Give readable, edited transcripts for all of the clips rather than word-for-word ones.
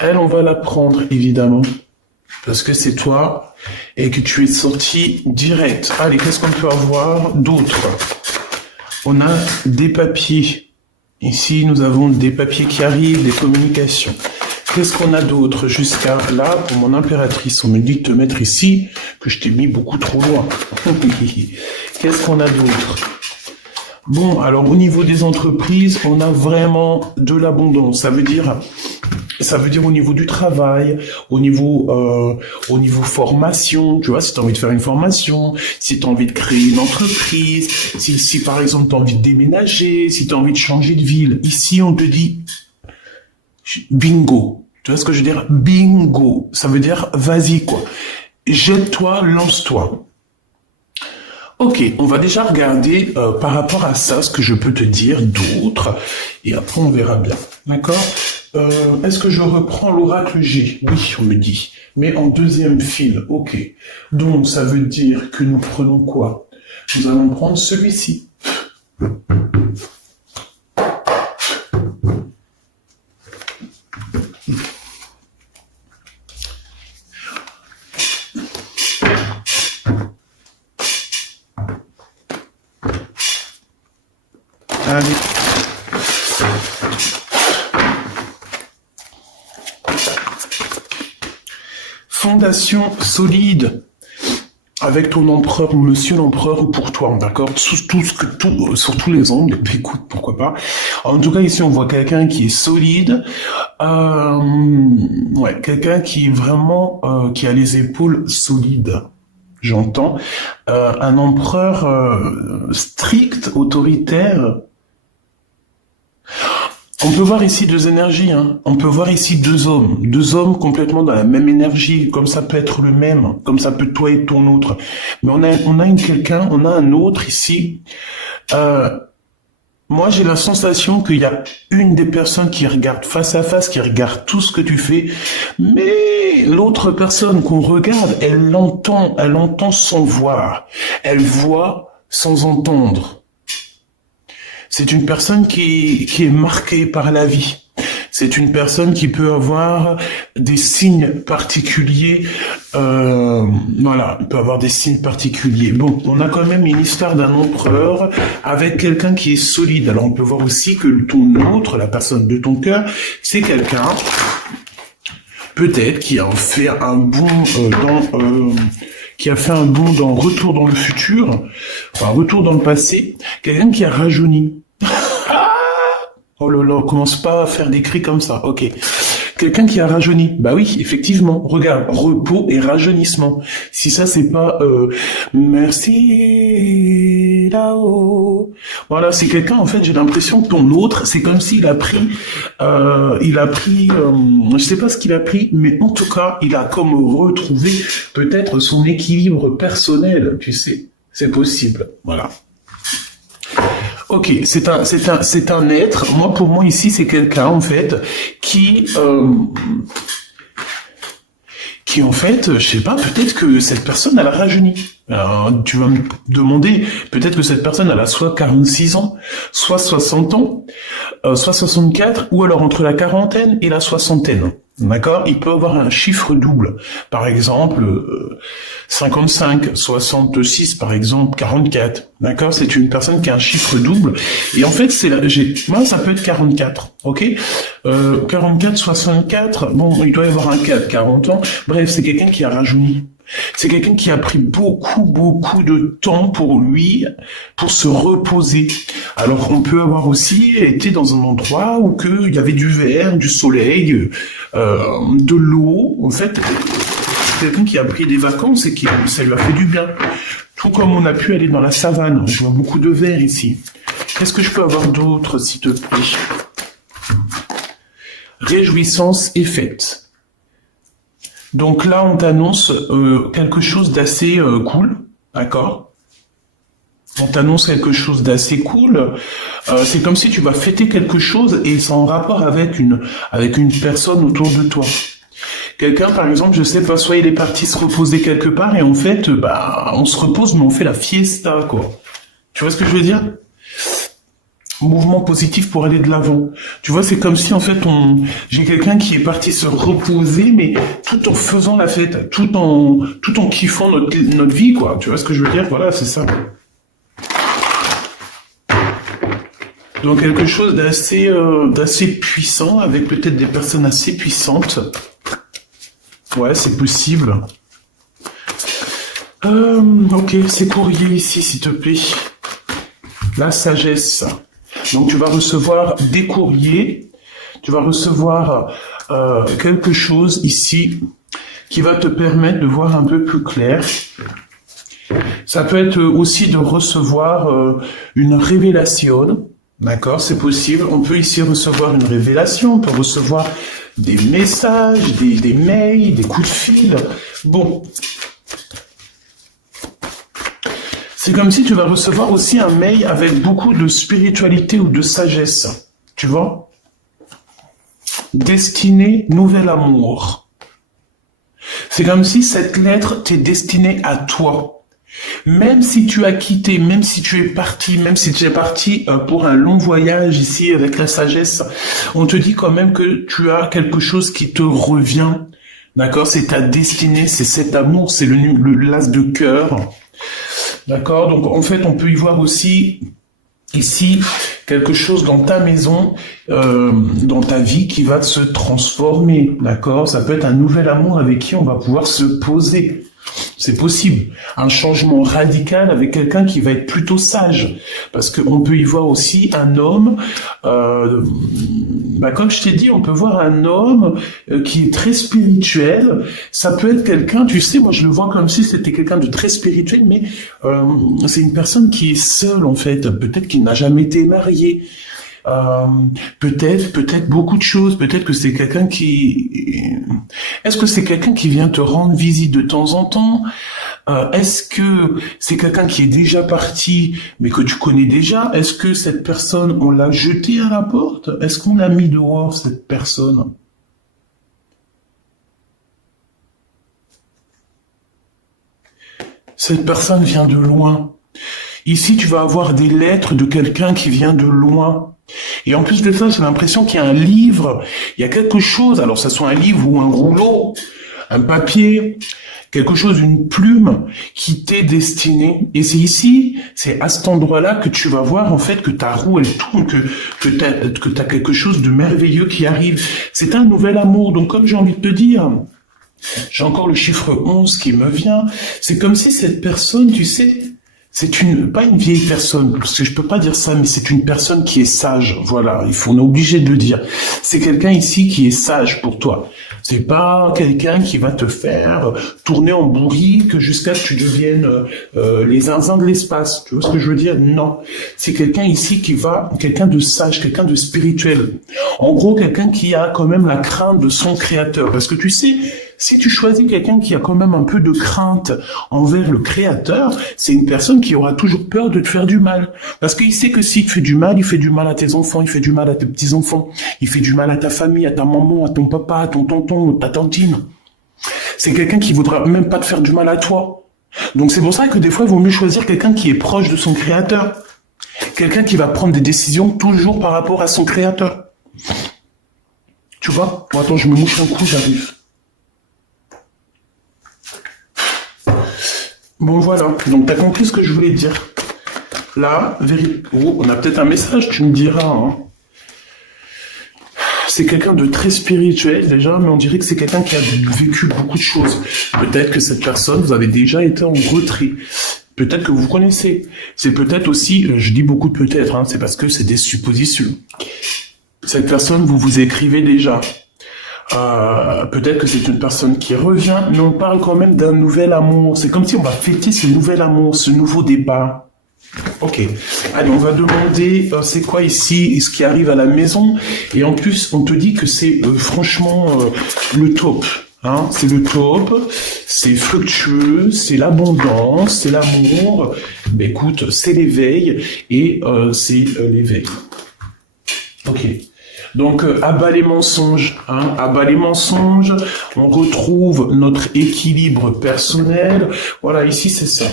Elle, on va la prendre, évidemment. Parce que c'est toi et que tu es sorti direct. Allez, qu'est-ce qu'on peut avoir d'autre? On a des papiers. Ici, nous avons des papiers qui arrivent, des communications. Qu'est-ce qu'on a d'autre jusqu'à là? Pour mon impératrice, on me dit de te mettre ici, que je t'ai mis beaucoup trop loin. Qu'est-ce qu'on a d'autre? Bon, alors au niveau des entreprises, on a vraiment de l'abondance. Ça veut dire au niveau du travail, au niveau formation, tu vois, si tu as envie de faire une formation, si tu as envie de créer une entreprise, si par exemple tu as envie de déménager, si tu as envie de changer de ville, ici on te dit bingo. Tu vois ce que je veux dire? Bingo. Ça veut dire vas-y quoi. Jette-toi, lance-toi. Ok, on va déjà regarder par rapport à ça ce que je peux te dire d'autre et après on verra bien. D'accord? Est-ce que je reprends l'oracle G? Oui, on me dit. Mais en deuxième fil, ok. Donc ça veut dire que nous prenons quoi? Nous allons prendre celui-ci. Allez. Fondation solide avec ton empereur ou monsieur l'empereur ou pour toi, d'accord? Sur tous les angles, écoute, pourquoi pas. En tout cas, ici, on voit quelqu'un qui est solide, ouais, quelqu'un qui est vraiment, qui a les épaules solides. J'entends. Un empereur strict, autoritaire. On peut voir ici deux énergies, hein. On peut voir ici deux hommes complètement dans la même énergie, comme ça peut être le même, comme ça peut toi et ton autre. Mais on a un autre ici. Moi, j'ai la sensation qu'il y a une des personnes qui regarde face à face, qui regarde tout ce que tu fais, mais l'autre personne qu'on regarde, elle entend sans voir, elle voit sans entendre. C'est une personne qui est marquée par la vie. C'est une personne qui peut avoir des signes particuliers. Voilà, il peut avoir des signes particuliers. Bon, on a quand même une histoire d'un empereur avec quelqu'un qui est solide. Alors on peut voir aussi que ton autre, la personne de ton cœur, c'est quelqu'un peut-être qui a fait un bond dans Retour dans le futur, enfin Retour dans le passé, quelqu'un qui a rajeuni. Oh là là, commence pas à faire des cris comme ça, ok. Quelqu'un qui a rajeuni, bah oui, effectivement, regarde, repos et rajeunissement. Si ça c'est pas merci là-haut. Voilà, c'est quelqu'un, en fait, j'ai l'impression que ton autre, c'est comme s'il a pris, je sais pas ce qu'il a pris, mais en tout cas, il a comme retrouvé peut-être son équilibre personnel, tu sais. C'est possible, voilà. Ok, c'est un être. Moi, pour moi ici, c'est quelqu'un en fait qui en fait, je sais pas, peut-être que cette personne elle a rajeuni. Alors, tu vas me demander, peut-être que cette personne elle a soit 46 ans, soit 60 ans, soit 64, ou alors entre la quarantaine et la soixantaine. D'accord? Il peut avoir un chiffre double. Par exemple, 55, 66, par exemple, 44. D'accord? C'est une personne qui a un chiffre double. Et en fait, moi, ça peut être 44. Ok? 44, 64. Bon, il doit y avoir un 4, 40 ans. Bref, c'est quelqu'un qui a rajeuni. C'est quelqu'un qui a pris beaucoup de temps pour lui, pour se reposer. Alors on peut avoir aussi été dans un endroit où il y avait du verre, du soleil, de l'eau. En fait, c'est quelqu'un qui a pris des vacances et ça lui a fait du bien. Tout comme on a pu aller dans la savane. Je vois beaucoup de verre ici. Qu'est-ce que je peux avoir d'autre, s'il te plaît? Réjouissance est faite. Donc là, on t'annonce quelque chose d'assez cool, d'accord? On t'annonce quelque chose d'assez cool. C'est comme si tu vas fêter quelque chose et c'est en rapport avec une personne autour de toi. Quelqu'un, par exemple, je sais pas, soit il est parti se reposer quelque part et en fait, on se repose mais on fait la fiesta, quoi. Tu vois ce que je veux dire? mouvement positif pour aller de l'avant. Tu vois, c'est comme si en fait j'ai quelqu'un qui est parti se reposer, mais tout en faisant la fête, tout en kiffant notre vie, quoi. Tu vois ce que je veux dire? Voilà, c'est ça. Donc quelque chose d'assez puissant, avec peut-être des personnes assez puissantes. Ouais, c'est possible. Ok, c'est courrier ici, s'il te plaît. La sagesse. Donc tu vas recevoir des courriers, tu vas recevoir quelque chose ici qui va te permettre de voir un peu plus clair. Ça peut être aussi de recevoir une révélation, d'accord, c'est possible. On peut ici recevoir une révélation, on peut recevoir des messages, des mails, des coups de fil. Bon. C'est comme si tu vas recevoir aussi un mail avec beaucoup de spiritualité ou de sagesse. Tu vois? Destinée, nouvel amour. C'est comme si cette lettre t'est destinée à toi. Même si tu as quitté, même si tu es parti, même si tu es parti pour un long voyage ici avec la sagesse, on te dit quand même que tu as quelque chose qui te revient. D'accord? C'est ta destinée, c'est cet amour, c'est le l'as de cœur. D'accord? Donc, en fait, on peut y voir aussi, ici, quelque chose dans ta maison, dans ta vie qui va se transformer. D'accord? Ça peut être un nouvel amour avec qui on va pouvoir se poser. C'est possible. Un changement radical avec quelqu'un qui va être plutôt sage. Parce qu'on peut y voir aussi un homme, comme je t'ai dit, on peut voir un homme qui est très spirituel. Ça peut être quelqu'un, tu sais, moi je le vois comme si c'était quelqu'un de très spirituel, mais c'est une personne qui est seule en fait. Peut-être qu'il n'a jamais été marié. Peut-être beaucoup de choses. Peut-être que c'est quelqu'un qui... Est-ce que c'est quelqu'un qui vient te rendre visite de temps en temps? Est-ce que c'est quelqu'un qui est déjà parti, mais que tu connais déjà? Est-ce que cette personne, on l'a jetée à la porte? Est-ce qu'on l'a mis dehors, cette personne? Cette personne vient de loin. Ici, tu vas avoir des lettres de quelqu'un qui vient de loin. Et en plus de ça, j'ai l'impression qu'il y a un livre, il y a quelque chose, alors ça soit un livre ou un rouleau, un papier, quelque chose, une plume qui t'est destinée. Et c'est ici, c'est à cet endroit-là que tu vas voir en fait que ta roue elle tourne, que t'as quelque chose de merveilleux qui arrive. C'est un nouvel amour. Donc comme j'ai envie de te dire, j'ai encore le chiffre 11 qui me vient. C'est comme si cette personne, tu sais, c'est pas une vieille personne, parce que je peux pas dire ça, mais c'est une personne qui est sage. Voilà, on est obligé de le dire. C'est quelqu'un ici qui est sage pour toi. C'est pas quelqu'un qui va te faire tourner en bourrique jusqu'à ce que tu deviennes les zinzins de l'espace. Tu vois ce que je veux dire? Non. C'est quelqu'un ici quelqu'un de sage, quelqu'un de spirituel. En gros, quelqu'un qui a quand même la crainte de son créateur. Parce que tu sais, si tu choisis quelqu'un qui a quand même un peu de crainte envers le créateur, c'est une personne qui aura toujours peur de te faire du mal. Parce qu'il sait que s'il te fait du mal, il fait du mal à tes enfants, il fait du mal à tes petits-enfants, il fait du mal à ta famille, à ta maman, à ton papa, à ton tonton, à ta tantine. C'est quelqu'un qui voudra même pas te faire du mal à toi. Donc c'est pour ça que des fois, il vaut mieux choisir quelqu'un qui est proche de son créateur. Quelqu'un qui va prendre des décisions toujours par rapport à son créateur. Tu vois? Bon, attends, je me mouche un coup, j'arrive. Bon voilà, donc t'as compris ce que je voulais dire. Là, on a peut-être un message, tu me diras. Hein. C'est quelqu'un de très spirituel déjà, mais on dirait que c'est quelqu'un qui a vécu beaucoup de choses. Peut-être que cette personne, vous avez déjà été en retrait. Peut-être que vous connaissez. C'est peut-être aussi, je dis beaucoup de peut-être, hein, c'est parce que c'est des suppositions. Cette personne, vous vous écrivez déjà. Peut-être que c'est une personne qui revient, mais on parle quand même d'un nouvel amour. C'est comme si on va fêter ce nouvel amour, ce nouveau départ. Ok. Allez, on va demander, c'est quoi ici, ce qui arrive à la maison. Et en plus, on te dit que c'est franchement le top. Hein, c'est le top, c'est fructueux, c'est l'abondance, c'est l'amour. Ben écoute, c'est l'éveil et c'est l'éveil. Ok. Donc, abat les mensonges, hein, abat les mensonges, on retrouve notre équilibre personnel. Voilà, ici, c'est ça.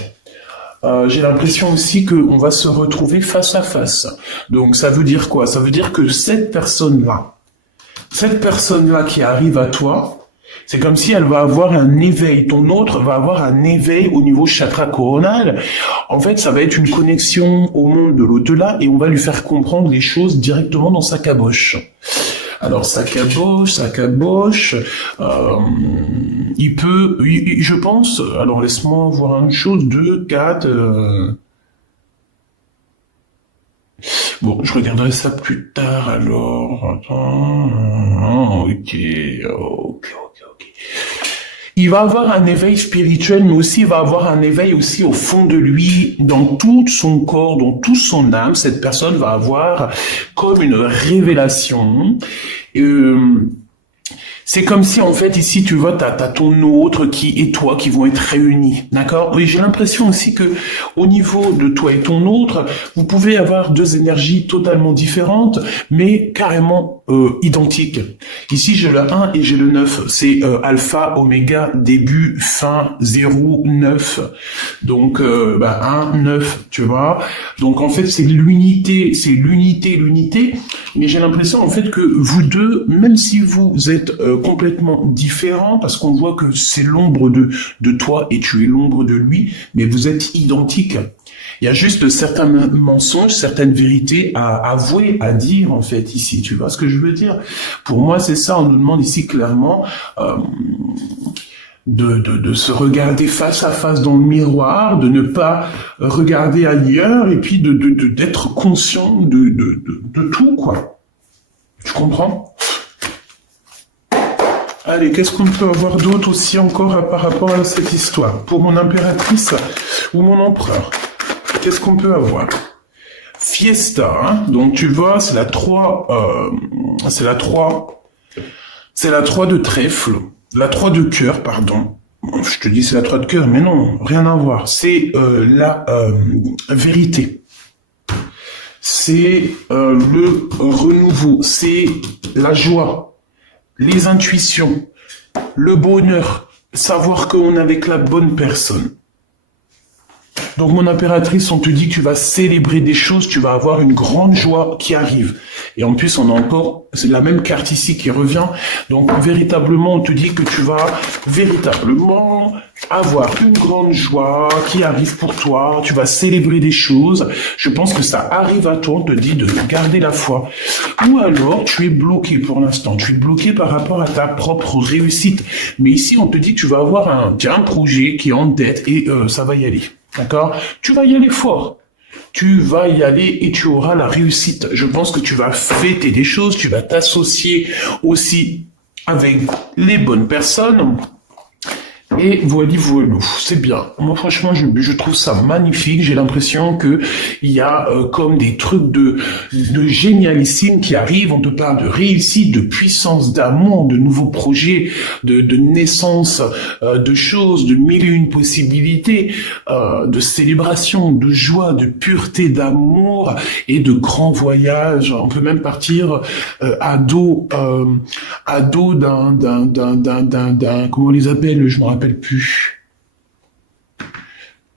J'ai l'impression aussi qu'on va se retrouver face à face. Donc ça veut dire quoi? Ça veut dire que cette personne-là qui arrive à toi, c'est comme si elle va avoir un éveil. Ton autre va avoir un éveil au niveau chakra coronal. En fait, ça va être une connexion au monde de l'au-delà et on va lui faire comprendre les choses directement dans sa caboche. Alors, sa caboche, je pense, alors laisse-moi voir une chose, 2, 4, bon, je regarderai ça plus tard, alors, attends, ok. Il va avoir un éveil spirituel, mais aussi il va avoir un éveil aussi au fond de lui, dans tout son corps, dans toute son âme. Cette personne va avoir comme une révélation. C'est comme si, en fait, ici, tu vois, t'as ton autre et toi qui vont être réunis, d'accord? Et j'ai l'impression aussi que, au niveau de toi et ton autre, vous pouvez avoir deux énergies totalement différentes, mais carrément identiques. Ici, j'ai le 1 et j'ai le 9. C'est alpha, oméga, début, fin, 0, 9. Donc, 1, 9, tu vois? Donc, en fait, c'est l'unité, mais j'ai l'impression, en fait, que vous deux, même si vous êtes complètement différents, parce qu'on voit que c'est l'ombre de toi et tu es l'ombre de lui, mais vous êtes identiques. Il y a juste certains mensonges, certaines vérités à avouer, à dire, en fait, ici. Tu vois ce que je veux dire? Pour moi, c'est ça. On nous demande ici clairement de se regarder face à face dans le miroir, de ne pas regarder ailleurs, et puis d'être conscient de tout, quoi. Tu comprends? Allez, qu'est-ce qu'on peut avoir d'autre aussi encore par rapport à cette histoire? Pour mon impératrice ou mon empereur, qu'est-ce qu'on peut avoir? Fiesta, hein? Donc tu vois, c'est la 3 de trèfle, la 3 de cœur, pardon. Je te dis c'est la 3 de cœur, mais non, rien à voir. C'est la vérité. C'est le renouveau, c'est la joie. Les intuitions, le bonheur, savoir qu'on est avec la bonne personne. Donc mon impératrice, on te dit que tu vas célébrer des choses, tu vas avoir une grande joie qui arrive. Et en plus, on a encore, c'est la même carte ici qui revient. Donc véritablement, on te dit que tu vas véritablement avoir une grande joie qui arrive pour toi. Tu vas célébrer des choses. Je pense que ça arrive à toi, on te dit de garder la foi. Ou alors, tu es bloqué pour l'instant. Tu es bloqué par rapport à ta propre réussite. Mais ici, on te dit que tu vas avoir un projet qui est en tête et ça va y aller. D'accord? Tu vas y aller fort. Tu vas y aller et tu auras la réussite. Je pense que tu vas fêter des choses, tu vas t'associer aussi avec les bonnes personnes. Et voilà, c'est bien. Moi, franchement, je trouve ça magnifique. J'ai l'impression que il y a comme des trucs de génialissime qui arrivent. On te parle de réussite, de puissance, d'amour, de nouveaux projets, de naissance, de choses, de mille et une possibilités, de célébration, de joie, de pureté, d'amour et de grands voyages. On peut même partir à dos d'un comment on les appelle, je me rappelle plus.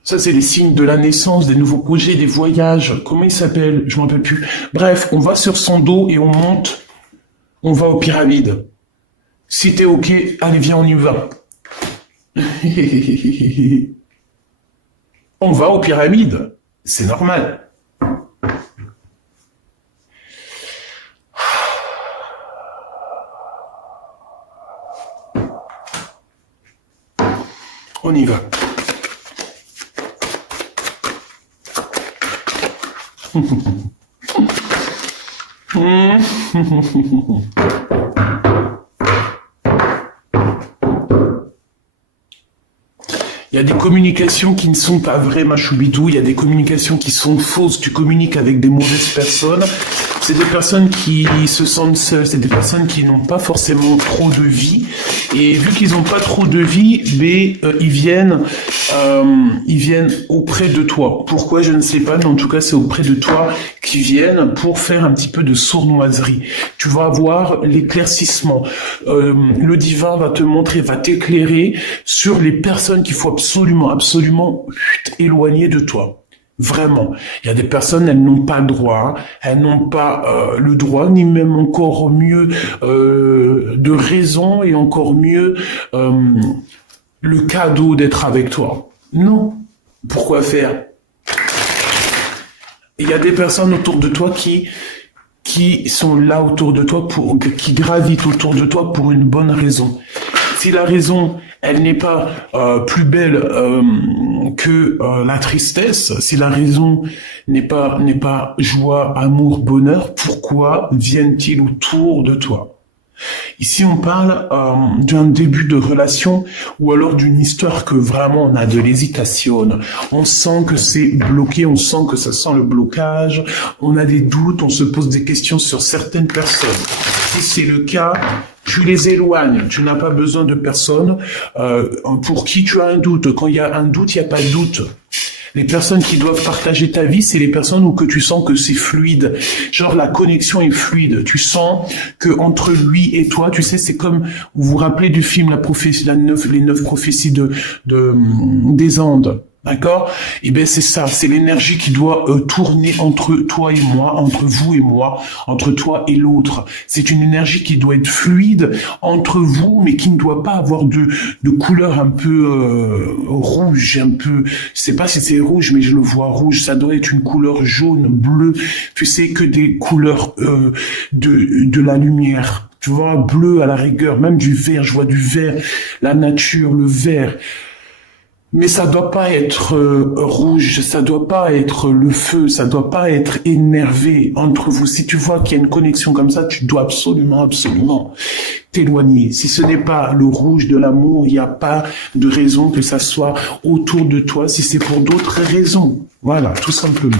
Ça, c'est les signes de la naissance, des nouveaux projets, des voyages. Comment il s'appelle? Je me rappelle plus. Bref, on va sur son dos et on monte. On va aux pyramides. Si t'es ok, allez, viens, on y va. On va aux pyramides. C'est normal. On y va. Il y a des communications qui ne sont pas vraies, ma choubidou. Il y a des communications qui sont fausses. Tu communiques avec des mauvaises personnes. C'est des personnes qui se sentent seules. C'est des personnes qui n'ont pas forcément trop de vie. Et vu qu'ils n'ont pas trop de vie, ils viennent auprès de toi. Pourquoi, je ne sais pas, mais en tout cas, c'est auprès de toi qu'ils viennent pour faire un petit peu de sournoiserie. Tu vas avoir l'éclaircissement. Le divin va te montrer, va t'éclairer sur les personnes qu'il faut absolument éloigner de toi. Vraiment. Il y a des personnes, elles n'ont pas le droit, elles n'ont pas le droit, ni même encore mieux de raison, et encore mieux le cadeau d'être avec toi. Non. Pourquoi faire? Il y a des personnes autour de toi qui sont là autour de toi, qui gravitent autour de toi pour une bonne raison. Si la raison, elle n'est pas plus belle que la tristesse, si la raison n'est pas joie, amour, bonheur, pourquoi viennent-ils autour de toi? Ici, on parle d'un début de relation ou alors d'une histoire que vraiment on a de l'hésitation. On sent que c'est bloqué, on sent que ça sent le blocage, on a des doutes, on se pose des questions sur certaines personnes. Si c'est le cas, tu les éloignes. Tu n'as pas besoin de personnes pour qui tu as un doute. Quand il y a un doute, il n'y a pas de doute. Les personnes qui doivent partager ta vie, c'est les personnes où que tu sens que c'est fluide. Genre, la connexion est fluide. Tu sens que entre lui et toi, tu sais, c'est comme, vous vous rappelez du film les 9 prophéties des Andes. D'accord? Eh ben, c'est ça. C'est l'énergie qui doit tourner entre toi et moi, entre vous et moi, entre toi et l'autre. C'est une énergie qui doit être fluide entre vous, mais qui ne doit pas avoir de couleur un peu rouge, un peu, je sais pas si c'est rouge, mais je le vois rouge. Ça doit être une couleur jaune, bleue. Tu sais, que des couleurs de la lumière. Tu vois, bleu à la rigueur, même du vert. Je vois du vert, la nature, le vert. Mais ça doit pas être rouge, ça doit pas être le feu, ça doit pas être énervé entre vous. Si tu vois qu'il y a une connexion comme ça, tu dois absolument t'éloigner. Si ce n'est pas le rouge de l'amour, il n'y a pas de raison que ça soit autour de toi, si c'est pour d'autres raisons. Voilà, tout simplement.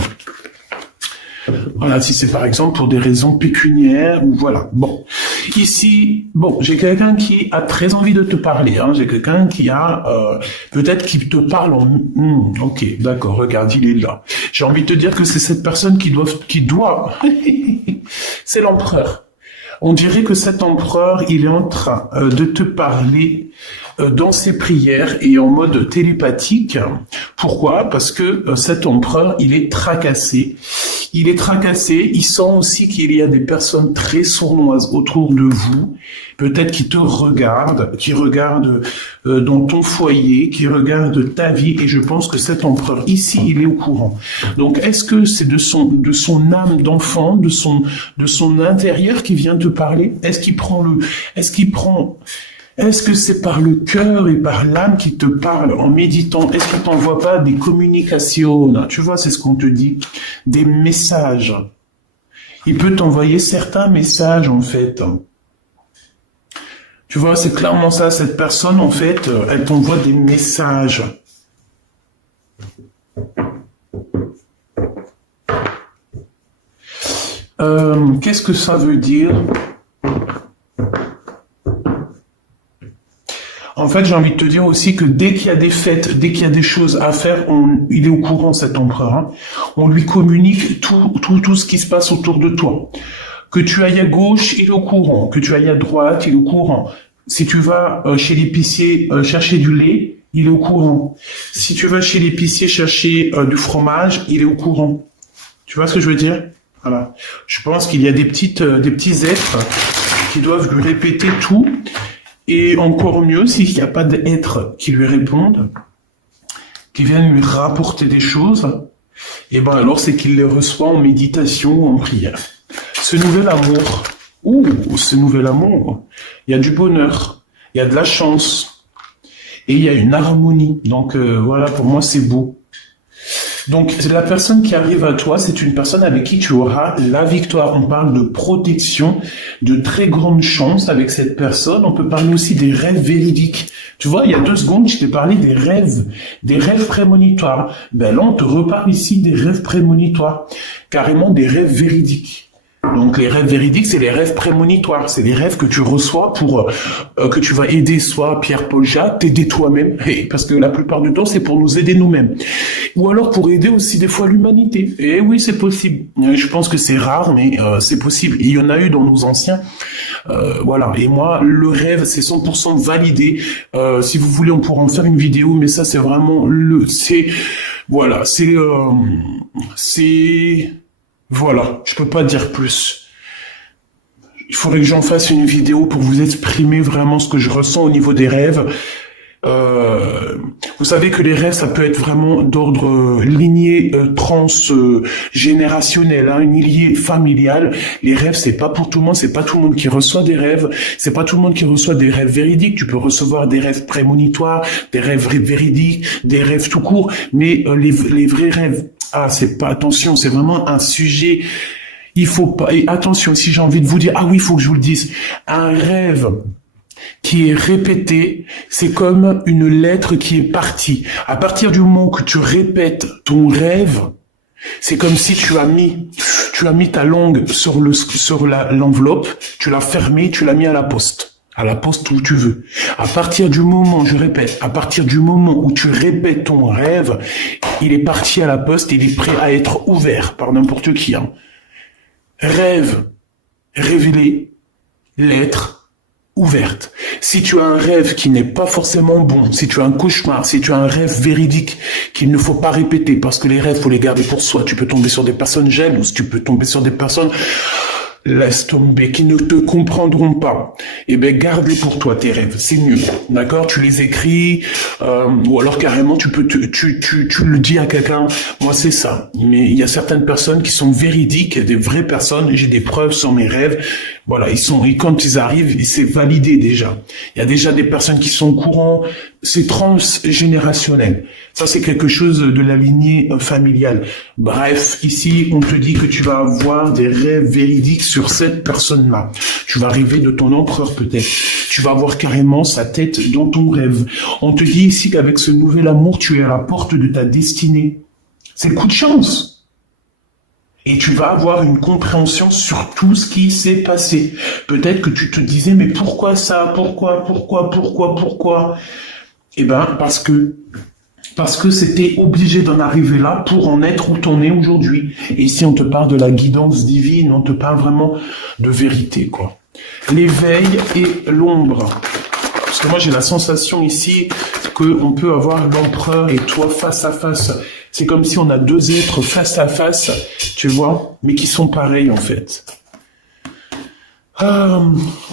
Voilà, si c'est par exemple pour des raisons pécuniaires, ou voilà. Bon, ici, j'ai quelqu'un qui a très envie de te parler. Hein. J'ai quelqu'un qui a peut-être qui te parle en. Ok, d'accord. Regarde, il est là. J'ai envie de te dire que c'est cette personne qui doit. C'est l'empereur. On dirait que cet empereur, il est en train de te parler dans ses prières et en mode télépathique. Pourquoi? Parce que cet empereur, il est tracassé. Il est tracassé, il sent aussi qu'il y a des personnes très sournoises autour de vous, peut-être qui te regardent, qui regardent dans ton foyer, qui regardent ta vie, et je pense que cet empereur ici, il est au courant. Donc, est-ce que c'est de son âme d'enfant, de son intérieur qui vient te parler? Est-ce que c'est par le cœur et par l'âme qui te parle en méditant? Est-ce qu'il t'envoie pas des communications? Tu vois, c'est ce qu'on te dit. Des messages. Il peut t'envoyer certains messages, en fait. Tu vois, c'est clairement ça. Cette personne, en fait, elle t'envoie des messages. Qu'est-ce que ça veut dire? En fait, j'ai envie de te dire aussi que dès qu'il y a des fêtes, dès qu'il y a des choses à faire, il est au courant, cet empereur. Hein. On lui communique tout ce qui se passe autour de toi. Que tu ailles à gauche, il est au courant. Que tu ailles à droite, il est au courant. Si tu vas chez l'épicier chercher du lait, il est au courant. Si tu vas chez l'épicier chercher du fromage, il est au courant. Tu vois ce que je veux dire? Voilà. Je pense qu'il y a des petits êtres qui doivent lui répéter tout. Et encore mieux, s'il n'y a pas d'êtres qui lui répondent, qui viennent lui rapporter des choses, et ben alors c'est qu'il les reçoit en méditation ou en prière. Ce nouvel amour, il y a du bonheur, il y a de la chance, et il y a une harmonie. Donc voilà, pour moi c'est beau. Donc, la personne qui arrive à toi, c'est une personne avec qui tu auras la victoire. On parle de protection, de très grande chance avec cette personne. On peut parler aussi des rêves véridiques. Tu vois, il y a 2 secondes, je t'ai parlé des rêves prémonitoires. Ben là, on te reparle ici des rêves prémonitoires, carrément des rêves véridiques. Donc les rêves véridiques, c'est les rêves prémonitoires, c'est les rêves que tu reçois pour que tu vas aider soit Pierre, Paul, Jacques, t'aider toi-même, parce que la plupart du temps c'est pour nous aider nous-mêmes, ou alors pour aider aussi des fois l'humanité. Et oui, c'est possible. Je pense que c'est rare, mais c'est possible. Et il y en a eu dans nos anciens. Voilà. Et moi, le rêve, c'est 100% validé. Si vous voulez, on pourra en faire une vidéo, mais ça, c'est vraiment voilà, voilà. Je peux pas dire plus. Il faudrait que j'en fasse une vidéo pour vous exprimer vraiment ce que je ressens au niveau des rêves. Vous savez que les rêves, ça peut être vraiment d'ordre lignée transgénérationnel, une lignée familiale. Les rêves, c'est pas pour tout le monde, c'est pas tout le monde qui reçoit des rêves, c'est pas tout le monde qui reçoit des rêves véridiques. Tu peux recevoir des rêves prémonitoires, des rêves véridiques, des rêves tout court, mais les vrais rêves, c'est pas, attention, c'est vraiment un sujet. Il faut pas, et attention, si j'ai envie de vous dire, oui, il faut que je vous le dise, un rêve qui est répété, c'est comme une lettre qui est partie. À partir du moment que tu répètes ton rêve, c'est comme si tu as mis ta langue sur l'enveloppe, tu l'as fermée, tu l'as mis à la poste où tu veux. À partir du moment, je répète, à partir du moment où tu répètes ton rêve, il est parti à la poste, il est prêt à être ouvert par n'importe qui. Rêve révélé, lettre ouverte. Si tu as un rêve qui n'est pas forcément bon, si tu as un cauchemar, si tu as un rêve véridique qu'il ne faut pas répéter, parce que les rêves, faut les garder pour soi. Tu peux tomber sur des personnes jalouses, tu peux tomber sur des personnes, laisse tomber, qui ne te comprendront pas. Eh ben, garde-les pour toi, tes rêves. C'est mieux. D'accord? Tu les écris, ou alors carrément, tu le dis à quelqu'un. Moi, c'est ça. Mais il y a certaines personnes qui sont véridiques, des vraies personnes. J'ai des preuves sur mes rêves. Voilà, et quand ils arrivent, c'est validé déjà. Il y a déjà des personnes qui sont au courant. C'est transgénérationnel. Ça, c'est quelque chose de la lignée familiale. Bref, ici, on te dit que tu vas avoir des rêves véridiques sur cette personne-là. Tu vas rêver de ton empereur peut-être. Tu vas voir carrément sa tête dans ton rêve. On te dit ici qu'avec ce nouvel amour, tu es à la porte de ta destinée. C'est le coup de chance. Et tu vas avoir une compréhension sur tout ce qui s'est passé. Peut-être que tu te disais, mais pourquoi ça? Pourquoi? Eh ben, parce que c'était obligé d'en arriver là pour en être où t'en es aujourd'hui. Et ici, on te parle de la guidance divine, on te parle vraiment de vérité, quoi. L'éveil et l'ombre. Parce que moi, j'ai la sensation ici qu'on peut avoir l'empereur et toi face à face. C'est comme si on a deux êtres face à face, tu vois, mais qui sont pareils, en fait.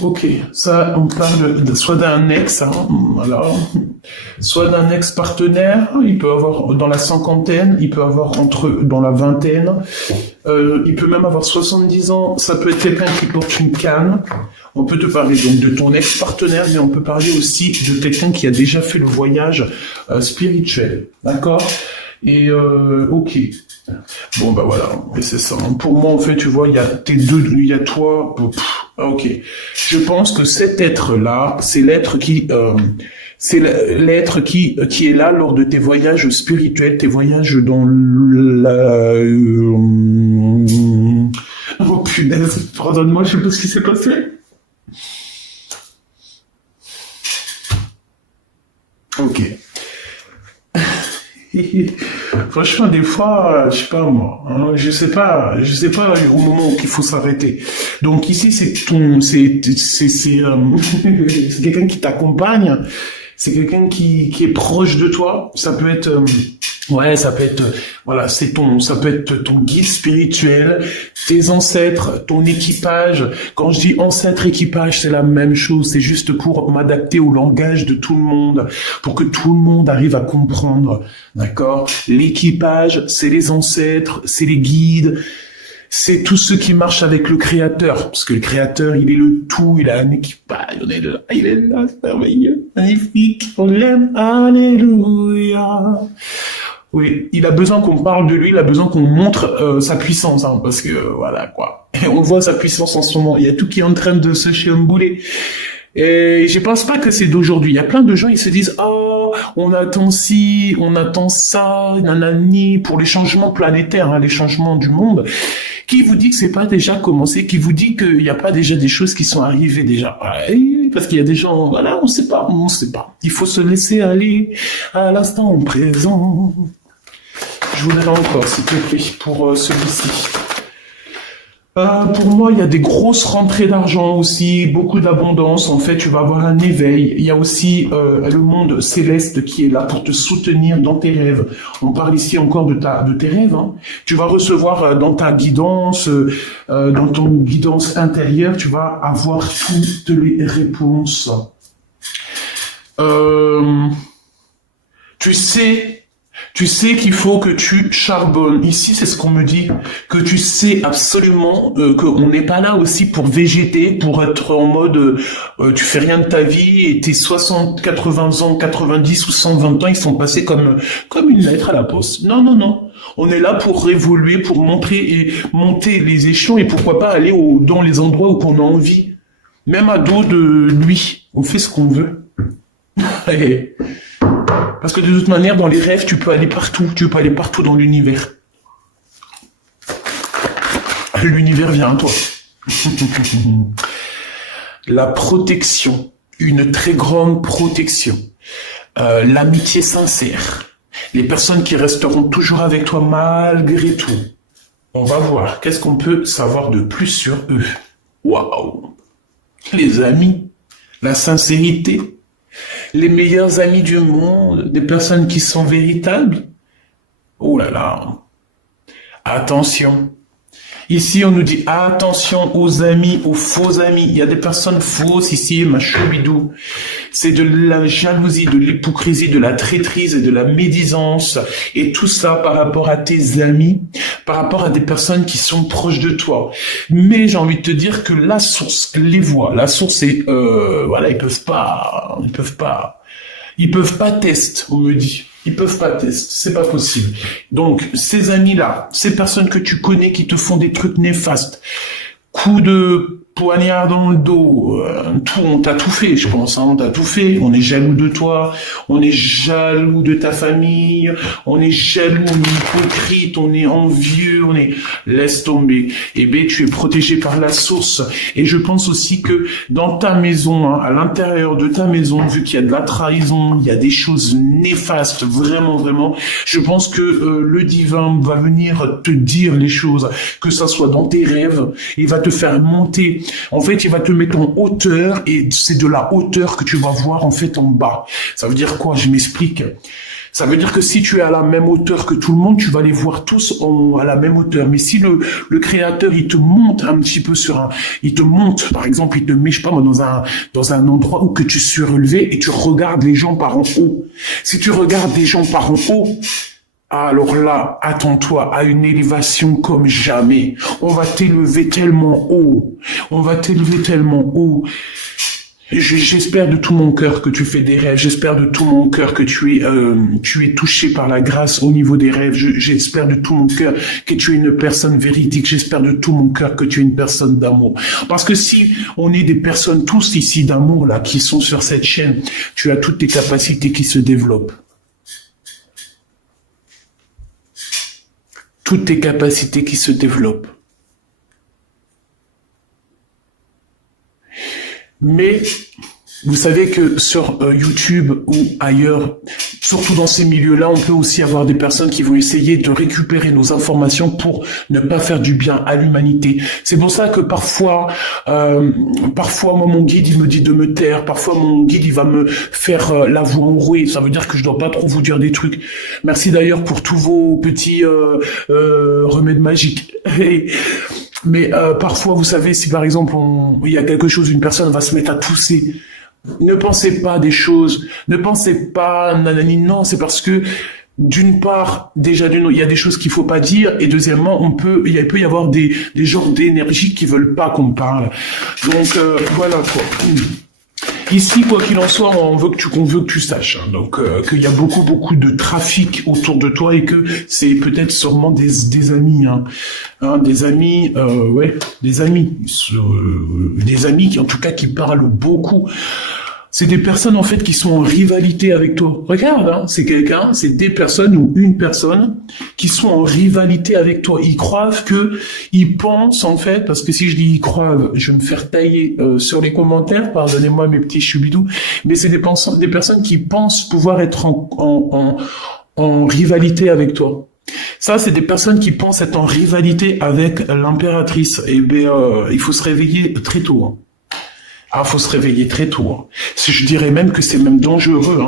Ok, ça, on parle soit d'un ex, voilà, soit d'un ex-partenaire, il peut avoir dans la cinquantaine, il peut avoir dans la vingtaine, il peut même avoir 70 ans, ça peut être quelqu'un qui porte une canne. On peut te parler donc de ton ex-partenaire, mais on peut parler aussi de quelqu'un qui a déjà fait le voyage spirituel, d'accord? Et ok. Bon bah voilà, et c'est ça. Pour moi en fait, tu vois, il y a toi. Ok. Je pense que cet être-là, c'est l'être qui est là lors de tes voyages spirituels, tes voyages dans la. Oh punaise, pardonne-moi, je sais pas ce qui s'est passé. Ok. Franchement, des fois, je sais pas moi, je sais pas au moment qu'il faut s'arrêter. Donc ici, c'est quelqu'un qui t'accompagne, c'est quelqu'un qui est proche de toi. Ça peut être, voilà, ça peut être ton guide spirituel, tes ancêtres, ton équipage. Quand je dis ancêtre, équipage, c'est la même chose. C'est juste pour m'adapter au langage de tout le monde, pour que tout le monde arrive à comprendre. D'accord? L'équipage, c'est les ancêtres, c'est les guides, c'est tous ceux qui marchent avec le Créateur. Parce que le Créateur, il est le tout, il a un équipage, il est là, c'est merveilleux, magnifique, on l'aime, alléluia. Oui, il a besoin qu'on parle de lui, il a besoin qu'on montre sa puissance, parce que voilà quoi. Et on voit sa puissance en ce moment. Il y a tout qui est en train de se chambouler. Et je pense pas que c'est d'aujourd'hui. Il y a plein de gens, ils se disent, oh, on attend ci, on attend ça, nanani, pour les changements planétaires, hein, les changements du monde. Qui vous dit que c'est pas déjà commencé? Qui vous dit qu'il n'y a pas déjà des choses qui sont arrivées déjà? Ouais, parce qu'il y a des gens, voilà, on sait pas, on sait pas. Il faut se laisser aller à l'instant présent. Je vous donne encore, s'il te plaît, pour celui-ci. Pour moi, il y a des grosses rentrées d'argent aussi, beaucoup d'abondance. En fait, tu vas avoir un éveil. Il y a aussi le monde céleste qui est là pour te soutenir dans tes rêves. On parle ici encore de tes rêves. Hein. Tu vas recevoir dans ta guidance, dans ton guidance intérieure, tu vas avoir toutes les réponses. Tu sais qu'il faut que tu charbonnes. Ici, c'est ce qu'on me dit, que tu sais absolument qu'on n'est pas là aussi pour végéter, pour être en mode tu fais rien de ta vie et tes 60, 80 ans, 90 ou 120 ans, ils sont passés comme une lettre à la poste. Non, non, non. On est là pour évoluer, pour montrer et monter les échelons et pourquoi pas aller dans les endroits où on a envie. Même à dos de lui, on fait ce qu'on veut. Parce que de toute manière, dans les rêves, tu peux aller partout. Tu peux aller partout dans l'univers. L'univers vient à toi. La protection. Une très grande protection. L'amitié sincère. Les personnes qui resteront toujours avec toi malgré tout. On va voir. Qu'est-ce qu'on peut savoir de plus sur eux? Waouh! Les amis. La sincérité. Les meilleurs amis du monde, des personnes qui sont véritables. Oh là là. Attention. Ici, on nous dit attention aux amis, aux faux amis. Il y a des personnes fausses ici, ma choubidou. C'est de la jalousie, de l'hypocrisie, de la traîtrise et de la médisance. Et tout ça par rapport à tes amis, par rapport à des personnes qui sont proches de toi. Mais j'ai envie de te dire que la source les voit. La source est, voilà, ils peuvent pas tester, on me dit. Ils peuvent pas tester, c'est pas possible. Donc, ces amis-là, ces personnes que tu connais qui te font des trucs néfastes, coups de poignard dans le dos, on t'a tout fait, je pense, hein, on t'a tout fait. On est jaloux de toi, on est jaloux de ta famille, on est jaloux, on est hypocrite, on est envieux, laisse tomber. Eh bien, tu es protégé par la source. Et je pense aussi que dans ta maison, hein, à l'intérieur de ta maison, vu qu'il y a de la trahison, il y a des choses néfastes, vraiment, vraiment, je pense que le divin va venir te dire les choses, que ça soit dans tes rêves, il va te faire monter. En fait, il va te mettre en hauteur et c'est de la hauteur que tu vas voir en fait en bas. Ça veut dire quoi? Je m'explique. Ça veut dire que si tu es à la même hauteur que tout le monde, tu vas les voir tous à la même hauteur. Mais si le créateur, il te monte un petit peu il te monte, par exemple, il te met, je sais pas moi, dans un endroit où que tu es surélevé et tu regardes les gens par en haut. Si tu regardes les gens par en haut, alors là, attends-toi à une élévation comme jamais. On va t'élever tellement haut. On va t'élever tellement haut. J'espère de tout mon cœur que tu fais des rêves. J'espère de tout mon cœur que tu es touché par la grâce au niveau des rêves. J'espère de tout mon cœur que tu es une personne véridique. J'espère de tout mon cœur que tu es une personne d'amour. Parce que si on est des personnes tous ici d'amour là qui sont sur cette chaîne, tu as toutes tes capacités qui se développent. Toutes tes capacités qui se développent. Mais vous savez que sur YouTube ou ailleurs, surtout dans ces milieux-là, on peut aussi avoir des personnes qui vont essayer de récupérer nos informations pour ne pas faire du bien à l'humanité. C'est pour ça que parfois, moi, mon guide, il me dit de me taire. Parfois, mon guide, il va me faire la voix enrouée. Ça veut dire que je dois pas trop vous dire des trucs. Merci d'ailleurs pour tous vos petits remèdes magiques. Mais parfois, vous savez, si par exemple, il y a quelque chose, une personne va se mettre à tousser. Ne pensez pas des choses, ne pensez pas nanani, non, c'est parce que d'une part, déjà il y a des choses qu'il faut pas dire, et deuxièmement, il peut y avoir des genres d'énergie qui veulent pas qu'on parle. Donc voilà quoi. Ici, quoi qu'il en soit, on veut que tu saches, hein, donc qu'il y a beaucoup de trafic autour de toi et que c'est peut-être sûrement des amis, des amis, des amis qui en tout cas qui parlent beaucoup. C'est des personnes en fait qui sont en rivalité avec toi. Regarde, c'est des personnes ou une personne qui sont en rivalité avec toi. Ils croient ils pensent en fait, parce que si je dis ils croient, je vais me faire tailler sur les commentaires, pardonnez-moi mes petits choubidous, mais c'est des personnes qui pensent pouvoir être en rivalité avec toi. Ça, c'est des personnes qui pensent être en rivalité avec l'impératrice. Eh bien, il faut se réveiller très tôt. Faut se réveiller très tôt. Je dirais même que c'est même dangereux.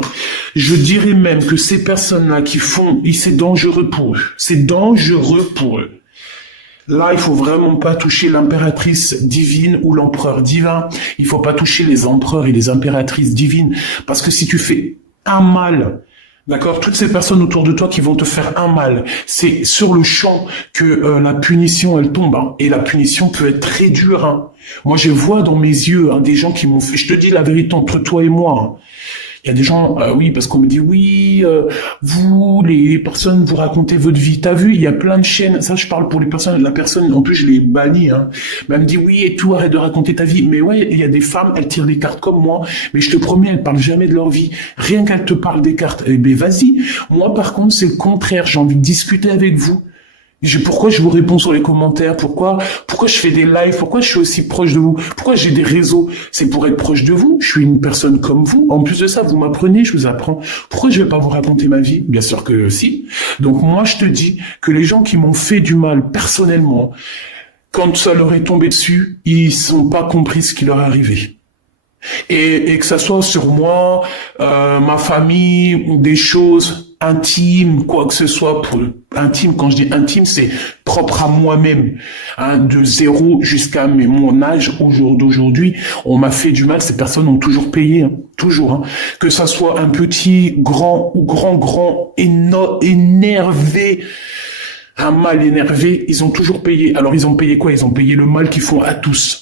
Je dirais même que ces personnes-là c'est dangereux pour eux. C'est dangereux pour eux. Là, il faut vraiment pas toucher l'impératrice divine ou l'empereur divin. Il faut pas toucher les empereurs et les impératrices divines. Parce que si tu fais un mal, d'accord, toutes ces personnes autour de toi qui vont te faire un mal, c'est sur le champ que la punition, elle tombe. Et la punition peut être très dure. Moi, je vois dans mes yeux des gens qui m'ont fait... Je te dis la vérité entre toi et moi. Il y a des gens, oui, parce qu'on me dit, oui, vous, les personnes, vous racontez votre vie. T'as vu, il y a plein de chaînes. Ça, je parle pour les personnes. La personne, en plus, je l'ai banni. Mais elle me dit, oui, et tout, arrête de raconter ta vie. Mais ouais, il y a des femmes, elles tirent des cartes comme moi. Mais je te promets, elles parlent jamais de leur vie. Rien qu'elles te parlent des cartes. Eh ben, vas-y. Moi, par contre, c'est le contraire. J'ai envie de discuter avec vous. Pourquoi je vous réponds sur les commentaires? Pourquoi je fais des lives? Pourquoi je suis aussi proche de vous? Pourquoi j'ai des réseaux? C'est pour être proche de vous. Je suis une personne comme vous. En plus de ça, vous m'apprenez, je vous apprends. Pourquoi je vais pas vous raconter ma vie? Bien sûr que si. Donc moi, je te dis que les gens qui m'ont fait du mal personnellement, quand ça leur est tombé dessus, ils sont pas compris ce qui leur est arrivé. Et que ça soit sur moi, ma famille, des choses intimes, quoi que ce soit, intime, quand je dis intime, c'est propre à moi-même, de zéro jusqu'à mon âge d'aujourd'hui, on m'a fait du mal, ces personnes ont toujours payé, toujours, que ça soit un petit, grand ou grand, énervé, un mal énervé, ils ont toujours payé. Alors ils ont payé quoi? Ils ont payé le mal qu'ils font à tous.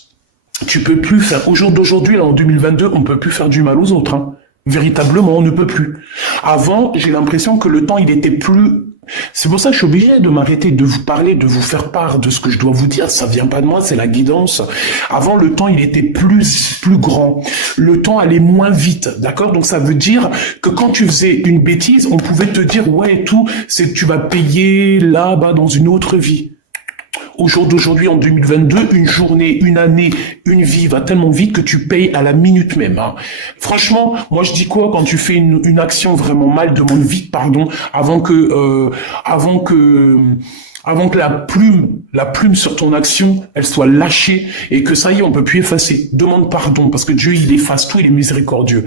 Tu peux plus faire, au jour d'aujourd'hui, là, en 2022, on peut plus faire du mal aux autres, Véritablement, on ne peut plus. Avant, j'ai l'impression que le temps, il était plus... C'est pour ça que je suis obligé de m'arrêter, de vous parler, de vous faire part de ce que je dois vous dire. Ça vient pas de moi, c'est la guidance. Avant, le temps, il était plus grand. Le temps allait moins vite, d'accord? Donc, ça veut dire que quand tu faisais une bêtise, on pouvait te dire, ouais, et tout, tu vas payer là-bas dans une autre vie. Au jour d'aujourd'hui, en 2022, une journée, une année, une vie va tellement vite que tu payes à la minute même. Franchement, moi je dis quoi quand tu fais une action vraiment mal, demande vite pardon avant que la plume sur ton action, elle soit lâchée et que ça y est, on peut plus effacer. Demande pardon parce que Dieu il efface tout, il est miséricordieux.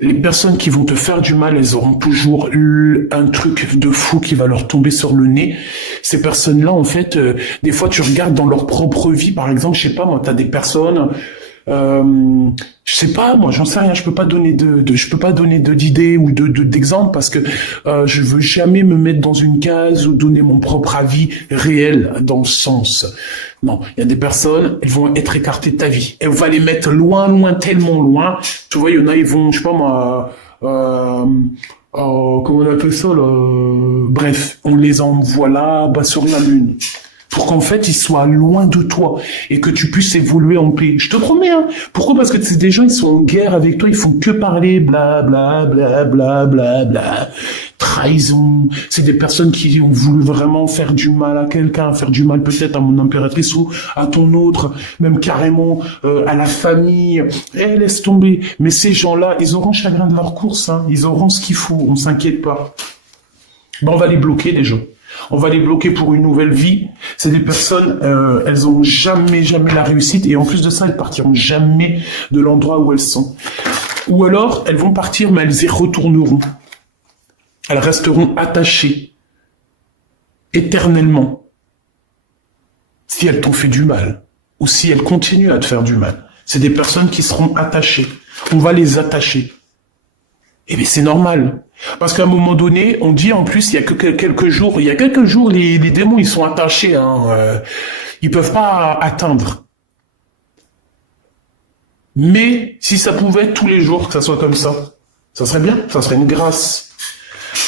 Les personnes qui vont te faire du mal, elles auront toujours un truc de fou qui va leur tomber sur le nez. Ces personnes-là, en fait, des fois, tu regardes dans leur propre vie, par exemple, je sais pas, moi, t'as des personnes, je sais pas, moi, j'en sais rien, je peux pas donner d'idées ou d'exemples parce que je veux jamais me mettre dans une case ou donner mon propre avis réel dans le sens. Non, il y a des personnes, elles vont être écartées de ta vie. Elle va les mettre loin, tellement loin. Tu vois, il y en a, ils vont, je sais pas moi, comment on appelle ça là, bref, on les envoie là, bas sur la lune. Pour qu'en fait, ils soient loin de toi et que tu puisses évoluer en paix. Je te promets, Pourquoi? Parce que c'est des gens, ils sont en guerre avec toi, ils font que parler, bla. Trahison. C'est des personnes qui ont voulu vraiment faire du mal à quelqu'un, faire du mal peut-être à mon impératrice ou à ton autre, même carrément à la famille. Laisse tomber. Mais ces gens-là, ils auront chagrin de leur course, Ils auront ce qu'il faut, on s'inquiète pas. On va les bloquer, les gens. On va les bloquer pour une nouvelle vie. C'est des personnes, elles ont jamais la réussite et en plus de ça, elles partiront jamais de l'endroit où elles sont. Ou alors, elles vont partir, mais elles y retourneront. Elles resteront attachées éternellement si elles t'ont fait du mal ou si elles continuent à te faire du mal. C'est des personnes qui seront attachées. On va les attacher. Eh bien, c'est normal. Parce qu'à un moment donné, on dit en plus, il y a quelques jours, les démons, ils sont attachés, ils peuvent pas atteindre. Mais si ça pouvait être tous les jours que ça soit comme ça serait bien, ça serait une grâce.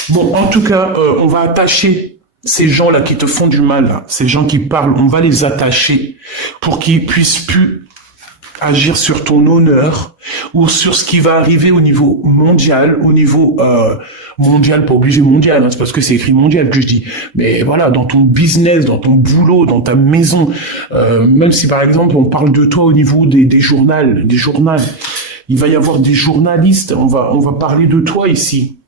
Bon, en tout cas, on va attacher ces gens-là qui te font du mal, là, ces gens qui parlent, on va les attacher pour qu'ils puissent plus agir sur ton honneur ou sur ce qui va arriver au niveau mondial, mondial, pas obligé mondial, hein, c'est parce que c'est écrit mondial que je dis, mais voilà, dans ton business, dans ton boulot, dans ta maison, même si par exemple on parle de toi au niveau des journaux, il va y avoir des journalistes, on va parler de toi ici.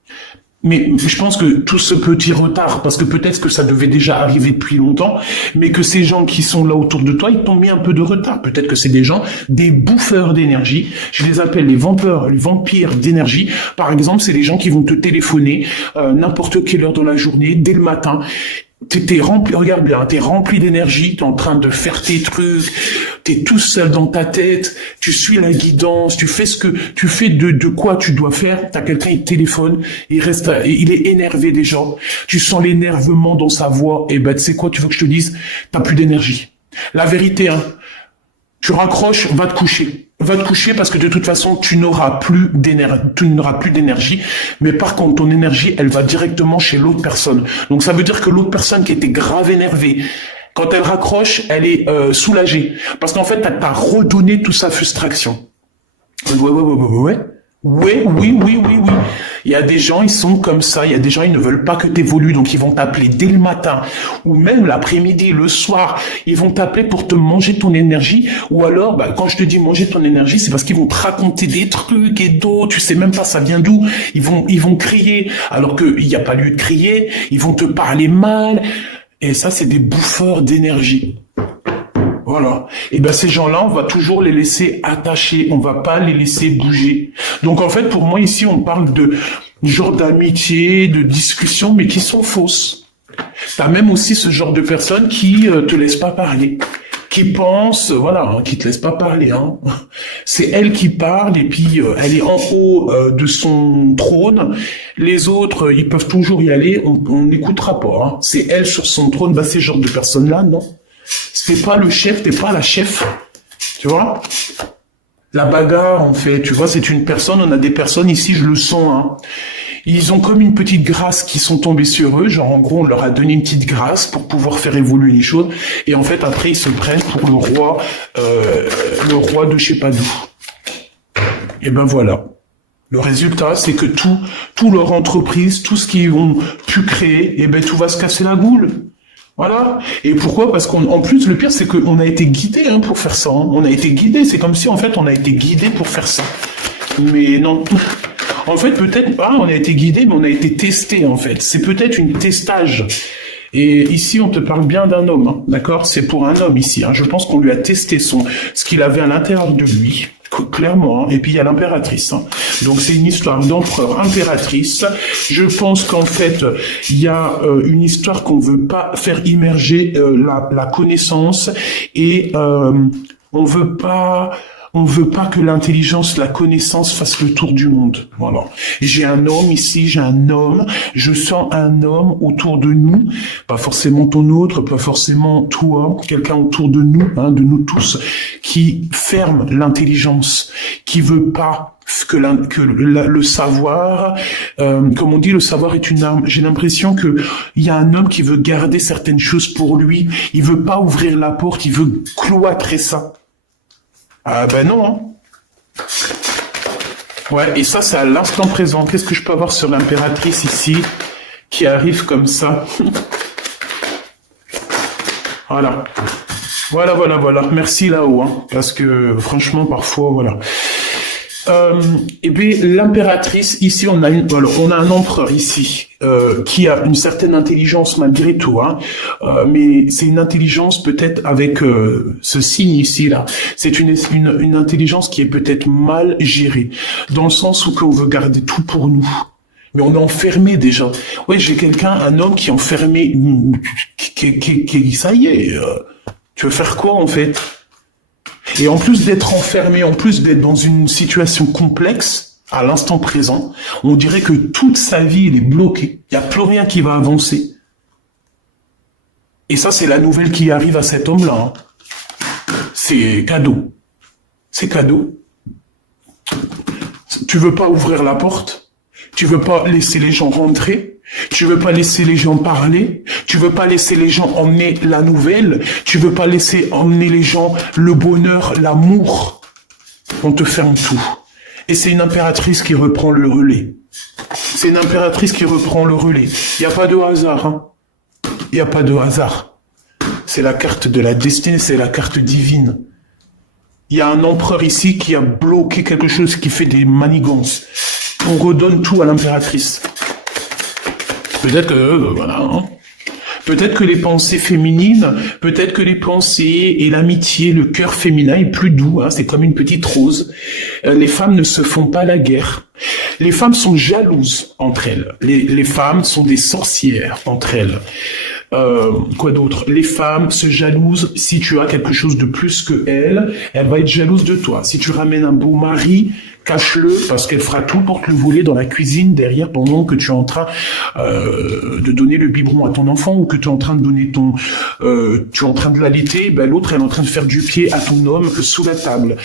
Mais je pense que tout ce petit retard, parce que peut-être que ça devait déjà arriver depuis longtemps, mais que ces gens qui sont là autour de toi, ils t'ont mis un peu de retard. Peut-être que c'est des gens, des bouffeurs d'énergie. Je les appelle les vampires d'énergie. Par exemple, c'est les gens qui vont te téléphoner n'importe quelle heure dans la journée, dès le matin. T'es rempli, regarde bien, t'es rempli d'énergie, t'es en train de faire tes trucs, t'es tout seul dans ta tête, tu suis la guidance, tu fais de quoi tu dois faire, t'as quelqu'un, il te téléphone, il est énervé déjà, tu sens l'énervement dans sa voix, et ben, tu sais quoi, tu veux que je te dise, t'as plus d'énergie. La vérité, hein, tu raccroches, va te coucher. Va te coucher parce que de toute façon, tu n'auras plus d'énergie. Mais par contre, ton énergie, elle va directement chez l'autre personne. Donc ça veut dire que l'autre personne qui était grave énervée, quand elle raccroche, elle est soulagée. Parce qu'en fait, t'as redonné toute sa frustration. Ouais. Oui. Il y a des gens, ils sont comme ça. Il y a des gens, ils ne veulent pas que tu évolues. Donc, ils vont t'appeler dès le matin ou même l'après-midi, le soir. Ils vont t'appeler pour te manger ton énergie. Ou alors, quand je te dis manger ton énergie, c'est parce qu'ils vont te raconter des trucs et d'autres. Tu sais même pas ça vient d'où. Ils vont crier alors qu'il n'y a pas lieu de crier. Ils vont te parler mal. Et ça, c'est des bouffeurs d'énergie. Voilà. Et ben ces gens-là, on va toujours les laisser attachés, on va pas les laisser bouger. Donc en fait, pour moi ici, on parle de genre d'amitié, de discussion, mais qui sont fausses. T'as même aussi ce genre de personnes qui te laissent pas parler, qui pensent, qui te laissent pas parler. Hein. C'est elle qui parle et puis elle est en haut de son trône. Les autres, ils peuvent toujours y aller, on n'écoutera pas. Hein. C'est elle sur son trône. Bah ces genres de personnes-là, non. T'es pas le chef, t'es pas la chef, tu vois. La bagarre, en fait, tu vois, c'est une personne, on a des personnes ici, je le sens, hein. Ils ont comme une petite grâce qui sont tombés sur eux, genre en gros, on leur a donné une petite grâce pour pouvoir faire évoluer les choses, et en fait, après, ils se prennent pour le roi de je sais pas d'où. Et ben voilà. Le résultat, c'est que tout leur entreprise, tout ce qu'ils ont pu créer, et ben tout va se casser la goule. Voilà. Et pourquoi? Parce qu'en plus, le pire, c'est qu'on a été guidé pour faire ça. Hein. On a été guidé. C'est comme si, en fait, on a été guidé pour faire ça. Mais non. En fait, peut-être pas, on a été guidé, mais on a été testé, en fait. C'est peut-être une testage. Et ici, on te parle bien d'un homme, hein, d'accord? C'est pour un homme ici. Hein. Je pense qu'on lui a testé ce qu'il avait à l'intérieur de lui. Clairement, hein. Et puis il y a l'impératrice. Hein. Donc c'est une histoire d'empereur impératrice. Je pense qu'en fait, il y a une histoire qu'on veut pas faire immerger la connaissance et on veut pas que l'intelligence, la connaissance fasse le tour du monde. Voilà. J'ai un homme ici, je sens un homme autour de nous, pas forcément ton autre, pas forcément toi, quelqu'un autour de nous, de nous tous, qui ferme l'intelligence, qui veut pas que le savoir, comme on dit, le savoir est une arme. J'ai l'impression que il y a un homme qui veut garder certaines choses pour lui, il veut pas ouvrir la porte, il veut cloîtrer ça. Ah ben non. Hein. Ouais, et ça, c'est à l'instant présent. Qu'est-ce que je peux avoir sur l'impératrice ici, qui arrive comme ça? Voilà. Voilà. Merci là-haut, hein, parce que franchement, parfois, voilà. Et puis l'impératrice ici, on a un empereur ici qui a une certaine intelligence malgré tout, hein, mais c'est une intelligence peut-être avec ce signe ici là. C'est une intelligence qui est peut-être mal gérée, dans le sens où qu'on veut garder tout pour nous. Mais on est enfermé déjà. Ouais, j'ai un homme qui est enfermé, ça y est. Tu veux faire quoi en fait? Et en plus d'être enfermé, en plus d'être dans une situation complexe, à l'instant présent, on dirait que toute sa vie, il est bloqué. Il n'y a plus rien qui va avancer. Et ça, c'est la nouvelle qui arrive à cet homme-là. Hein. C'est cadeau. C'est cadeau. Tu veux pas ouvrir la porte? Tu veux pas laisser les gens rentrer? Tu veux pas laisser les gens parler? Tu veux pas laisser les gens emmener la nouvelle? Tu veux pas laisser emmener les gens le bonheur, l'amour? On te ferme tout. Et c'est une impératrice qui reprend le relais. C'est une impératrice qui reprend le relais. Il n'y a pas de hasard, hein. Il n'y a pas de hasard. C'est la carte de la destinée, c'est la carte divine. Il y a un empereur ici qui a bloqué quelque chose, qui fait des manigances. On redonne tout à l'impératrice. Peut-être que, voilà, hein. Peut-être que les pensées féminines, peut-être que les pensées et l'amitié, le cœur féminin est plus doux, hein, c'est comme une petite rose. Les femmes ne se font pas la guerre. Les femmes sont jalouses entre elles. Les femmes sont des sorcières entre elles. Quoi d'autre? Les femmes se jalousent si tu as quelque chose de plus que elle va être jalouse de toi. Si tu ramènes un beau mari, cache-le parce qu'elle fera tout pour te le voler dans la cuisine derrière pendant que tu es en train de donner le biberon à ton enfant ou que tu es en train de donner tu es en train de l'allaiter, ben l'autre elle est en train de faire du pied à ton homme sous la table.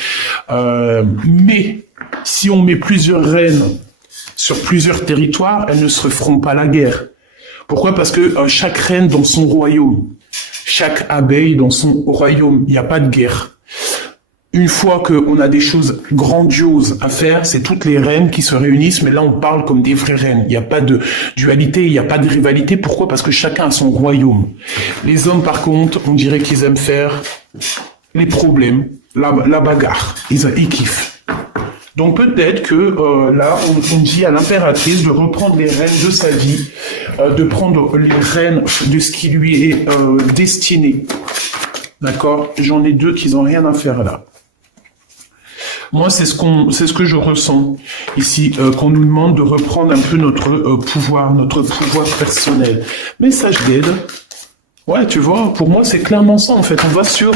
Mais si on met plusieurs reines sur plusieurs territoires, elles ne se feront pas la guerre. Pourquoi? Parce que chaque reine dans son royaume, chaque abeille dans son royaume, il n'y a pas de guerre. Une fois qu'on a des choses grandioses à faire, c'est toutes les reines qui se réunissent, mais là on parle comme des vraies reines. Il n'y a pas de dualité, il n'y a pas de rivalité. Pourquoi? Parce que chacun a son royaume. Les hommes par contre, on dirait qu'ils aiment faire les problèmes, la bagarre. Ils kiffent. Donc peut-être que là, on dit à l'impératrice de reprendre les rênes de sa vie, de prendre les rênes de ce qui lui est destiné. D'accord? J'en ai deux qui n'ont rien à faire là. Moi, c'est ce que je ressens ici, qu'on nous demande de reprendre un peu notre pouvoir personnel. Message d'aide. Ouais, tu vois, pour moi, c'est clairement ça, en fait. On va sur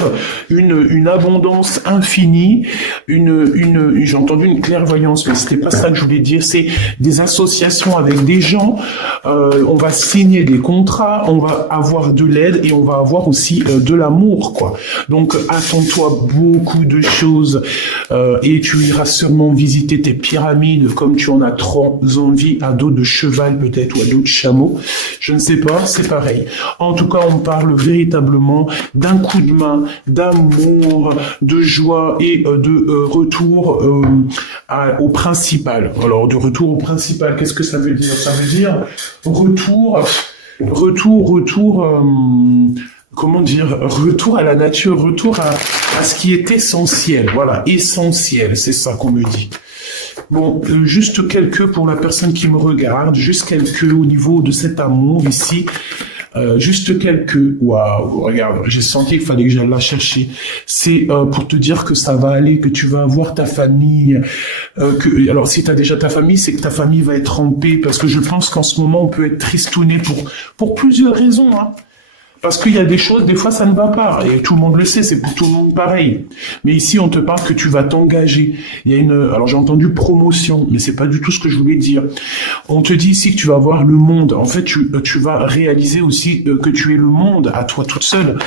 une abondance infinie, j'ai entendu une clairvoyance, mais c'était pas ça que je voulais dire. C'est des associations avec des gens, on va signer des contrats, on va avoir de l'aide et on va avoir aussi de l'amour, quoi. Donc, attends-toi beaucoup de choses, et tu iras sûrement visiter tes pyramides comme tu en as trop envie, à dos de cheval peut-être, ou à dos de chameau. Je ne sais pas, c'est pareil. En tout cas, on parle véritablement d'un coup de main, d'amour, de joie et de retour au principal. Alors, de retour au principal, qu'est-ce que ça veut dire? Ça veut dire comment dire, retour à la nature, retour à ce qui est essentiel. Voilà, essentiel, c'est ça qu'on me dit. Bon, juste quelques pour la personne qui me regarde, juste quelques au niveau de cet amour ici. Juste quelques. Waouh, regarde, j'ai senti qu'il fallait que j'aille la chercher. C'est pour te dire que ça va aller, que tu vas avoir ta famille. Alors, si tu as déjà ta famille, c'est que ta famille va être en paix, parce que je pense qu'en ce moment, on peut être tristouné pour plusieurs raisons, hein. Parce qu'il y a des choses, des fois ça ne va pas, et tout le monde le sait, c'est pour tout le monde pareil. Mais ici on te parle que tu vas t'engager. Il y a alors j'ai entendu promotion, mais c'est pas du tout ce que je voulais dire. On te dit ici que tu vas voir le monde. En fait, tu vas réaliser aussi que tu es le monde à toi toute seule,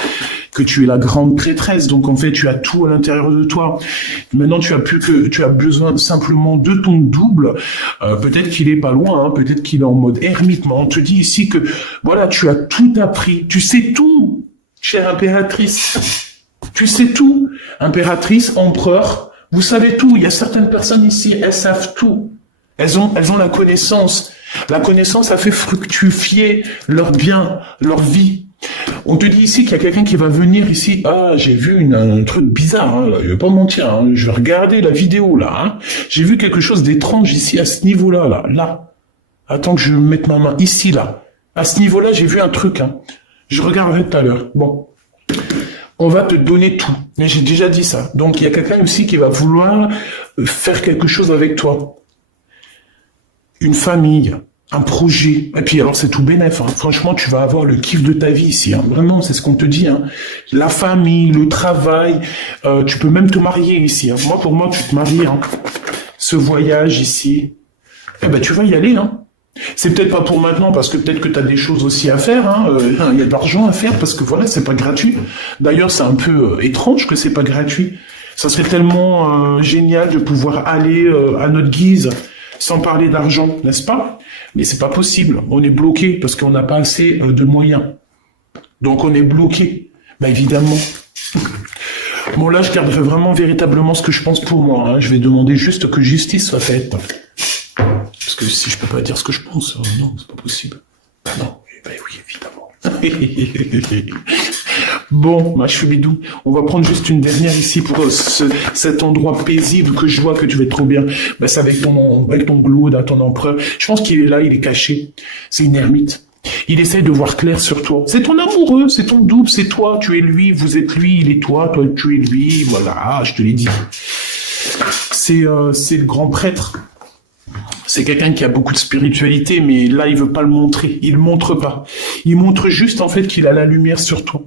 que tu es la grande prêtresse. Donc en fait, tu as tout à l'intérieur de toi. Maintenant, tu as besoin simplement de ton double. Peut-être qu'il est pas loin, hein, peut-être qu'il est en mode ermite. Mais on te dit ici que voilà, tu as tout appris. Tu sais tout, chère impératrice. Tu sais tout, impératrice, empereur. Vous savez tout. Il y a certaines personnes ici, elles savent tout. Elles ont la connaissance. La connaissance a fait fructifier leur bien, leur vie. On te dit ici qu'il y a quelqu'un qui va venir ici. Ah, j'ai vu un truc bizarre, hein, là. Je vais pas mentir, hein. Je vais regarder la vidéo, là, hein. J'ai vu quelque chose d'étrange ici, à ce niveau-là, là. Attends que je mette ma main ici, là. À ce niveau-là, j'ai vu un truc, hein. Je regarderai tout à l'heure. Bon. On va te donner tout. Mais j'ai déjà dit ça. Donc, il y a quelqu'un aussi qui va vouloir faire quelque chose avec toi. Une famille, un projet. Et puis alors c'est tout bénef, hein. Franchement, tu vas avoir le kiff de ta vie ici, hein. Vraiment, c'est ce qu'on te dit, hein. La famille, le travail, tu peux même te marier ici, hein. Moi, pour moi, tu te maries, hein. Ce voyage ici, eh ben tu vas y aller, hein. C'est peut-être pas pour maintenant, parce que peut-être que tu as des choses aussi à faire, hein. Il y a de l'argent à faire, parce que voilà, c'est pas gratuit. D'ailleurs, c'est un peu étrange que c'est pas gratuit. Ça serait tellement génial de pouvoir aller à notre guise, sans parler d'argent, n'est-ce pas? Mais c'est pas possible. On est bloqué parce qu'on n'a pas assez de moyens. Donc on est bloqué. Bah évidemment. Bon là, je garderai vraiment véritablement ce que je pense pour moi. Hein. Je vais demander juste que justice soit faite. Parce que si je peux pas dire ce que je pense, non, c'est pas possible. Bah non, bah oui, évidemment. Bon, ma choubidou, on va prendre juste une dernière ici pour cet endroit paisible que je vois que tu vas être trop bien. Bah c'est avec ton glaude, ton empereur. Je pense qu'il est là, il est caché. C'est une ermite. Il essaye de voir clair sur toi. C'est ton amoureux, c'est ton double, c'est toi, tu es lui, vous êtes lui, il est toi tu es lui, voilà, je te l'ai dit. C'est le grand prêtre. C'est quelqu'un qui a beaucoup de spiritualité, mais là, il veut pas le montrer. Il le montre pas. Il montre juste, en fait, qu'il a la lumière sur toi.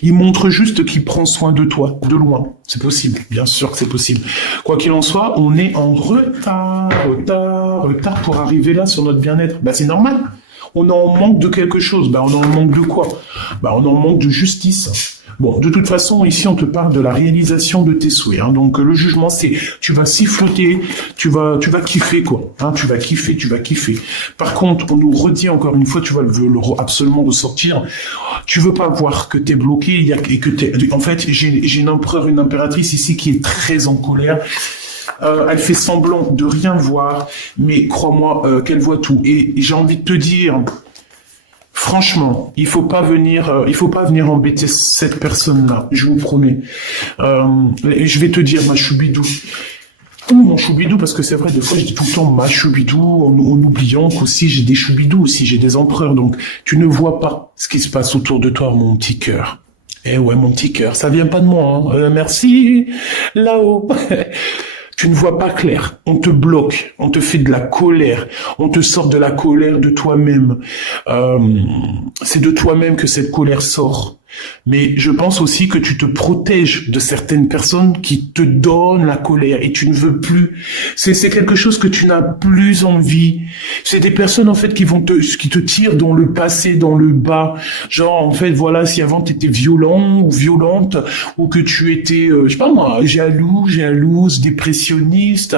Il montre juste qu'il prend soin de toi, de loin. C'est possible. Bien sûr que c'est possible. Quoi qu'il en soit, on est en retard pour arriver là sur notre bien-être. Bah, c'est normal. On en manque de quelque chose. Bah, on en manque de quoi? Bah, on en manque de justice. Bon, de toute façon, ici, on te parle de la réalisation de tes souhaits. Hein. Donc, le jugement, c'est, tu vas siffloter, tu vas kiffer, quoi. Hein, tu vas kiffer. Par contre, on nous redit encore une fois, tu vas absolument ressortir. Tu veux pas voir que t'es bloqué, et que en fait, j'ai une empereur, une impératrice ici qui est très en colère. Elle fait semblant de rien voir, mais crois-moi qu'elle voit tout. Et j'ai envie de te dire, franchement, il faut pas venir embêter cette personne-là, je vous promets. Je vais te dire, ma choubidou, ou mon choubidou, parce que c'est vrai, des fois, je dis tout le temps ma choubidou, en oubliant qu'aussi j'ai des choubidous, aussi j'ai des empereurs, donc tu ne vois pas ce qui se passe autour de toi, mon petit cœur. Eh ouais, mon petit cœur, ça vient pas de moi, hein. Merci, là-haut. Tu ne vois pas clair, on te bloque, on te fait de la colère, on te sort de la colère de toi-même. C'est de toi-même que cette colère sort. Mais je pense aussi que tu te protèges de certaines personnes qui te donnent la colère et tu ne veux plus. C'est quelque chose que tu n'as plus envie. C'est des personnes en fait qui te tirent dans le passé, dans le bas. Genre en fait voilà, si avant tu étais violent ou violente ou que tu étais je sais pas moi, jalouse, dépressionniste,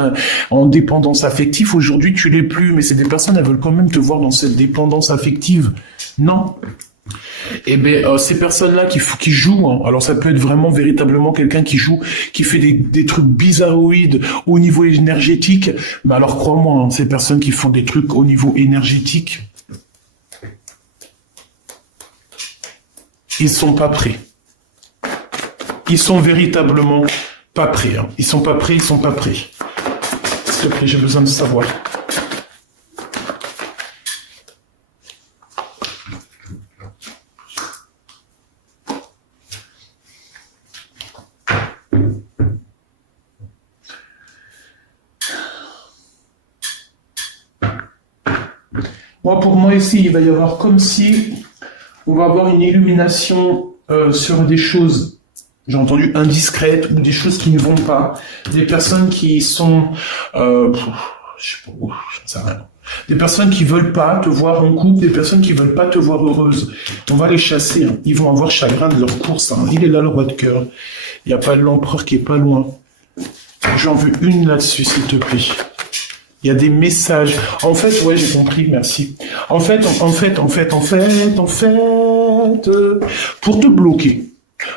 en dépendance affective, aujourd'hui tu l'es plus, mais c'est des personnes, elles veulent quand même te voir dans cette dépendance affective. Non. Eh ben ces personnes-là qui jouent, hein, alors ça peut être vraiment véritablement quelqu'un qui joue, qui fait des trucs bizarroïdes au niveau énergétique, mais alors crois-moi, hein, ces personnes qui font des trucs au niveau énergétique, ils sont pas prêts. Ils sont véritablement pas prêts. Hein. Ils sont pas prêts. S'il te plaît, j'ai besoin de savoir. Moi, pour moi, ici, il va y avoir comme si on va avoir une illumination sur des choses, j'ai entendu, indiscrètes, ou des choses qui ne vont pas, des personnes qui sont, je sais pas, j'en sais rien. Des personnes qui veulent pas te voir en couple, des personnes qui veulent pas te voir heureuse. On va les chasser, hein. Ils vont avoir chagrin de leur course. Hein. Il est là, le roi de cœur. Il n'y a pas l'empereur qui est pas loin. J'en veux une là-dessus, s'il te plaît. Il y a des messages. En fait, ouais, j'ai compris, merci. En fait,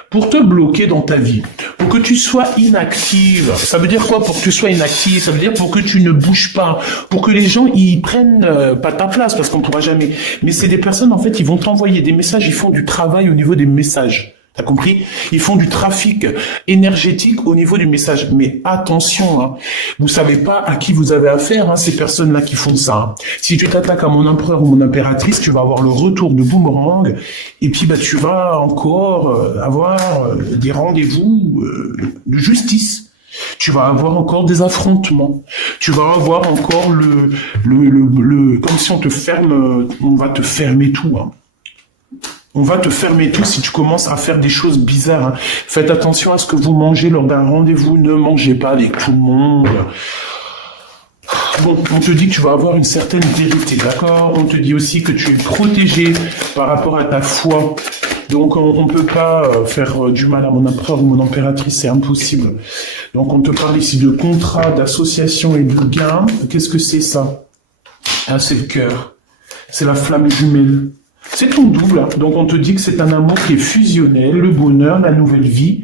pour te bloquer dans ta vie, pour que tu sois inactive. Ça veut dire quoi pour que tu sois inactive? Ça veut dire pour que tu ne bouges pas, pour que les gens ils prennent pas ta place, parce qu'on pourra jamais. Mais c'est des personnes en fait, ils vont t'envoyer des messages, ils font du travail au niveau des messages. T'as compris? Ils font du trafic énergétique au niveau du message. Mais attention, hein, vous savez pas à qui vous avez affaire, hein, ces personnes-là qui font ça. Hein. Si tu t'attaques à mon empereur ou mon impératrice, tu vas avoir le retour de boomerang, et puis bah tu vas encore avoir des rendez-vous de justice. Tu vas avoir encore des affrontements. Tu vas avoir encore comme si on te ferme, on va te fermer tout. Hein. On va te fermer tout si tu commences à faire des choses bizarres. Hein. Faites attention à ce que vous mangez lors d'un rendez-vous. Ne mangez pas avec tout le monde. Bon, on te dit que tu vas avoir une certaine vérité, d'accord? On te dit aussi que tu es protégé par rapport à ta foi. Donc on peut pas faire du mal à mon empereur ou mon impératrice, c'est impossible. Donc on te parle ici de contrat, d'association et de gain. Qu'est-ce que c'est ça? Ah, c'est le cœur. C'est la flamme jumelle. C'est ton double. Hein. Donc on te dit que c'est un amour qui est fusionnel, le bonheur, la nouvelle vie.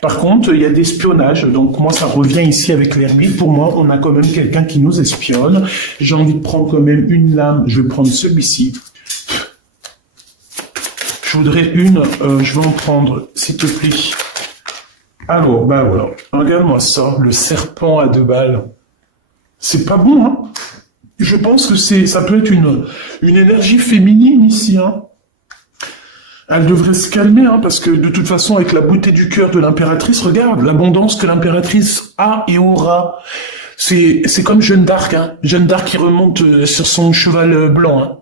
Par contre, il y a des espionnages. Donc moi, ça revient ici avec l'ermite. Pour moi, on a quand même quelqu'un qui nous espionne. J'ai envie de prendre quand même une lame. Je vais prendre celui-ci. Je voudrais une. Je vais en prendre, s'il te plaît. Alors, bah voilà. Regarde-moi ça. Le serpent à 2 balles. C'est pas bon, hein? Je pense que ça peut être une énergie féminine ici, hein. Elle devrait se calmer, hein, parce que de toute façon, avec la beauté du cœur de l'impératrice, regarde, l'abondance que l'impératrice a et aura. C'est comme Jeanne d'Arc, hein. Jeanne d'Arc qui remonte sur son cheval blanc, hein.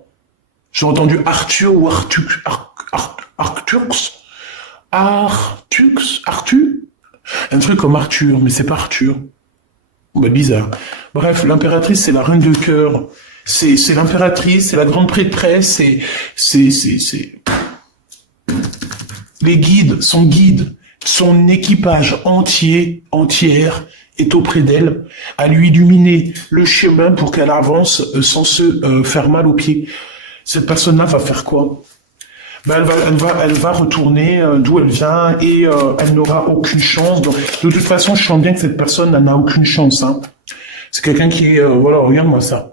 J'ai entendu Arthur ou Artux, un truc comme Arthur, mais c'est pas Arthur. Bah, bizarre. Bref, l'impératrice, c'est la reine de cœur. C'est l'impératrice, c'est la grande prêtresse, c'est... Les guides, son équipage entière est auprès d'elle, à lui illuminer le chemin pour qu'elle avance sans se faire mal aux pieds. Cette personne-là va faire quoi? Ben elle va retourner d'où elle vient et elle n'aura aucune chance. Donc, de toute façon, je sens bien que cette personne n'a aucune chance. Hein. C'est quelqu'un qui est... voilà, regarde-moi ça.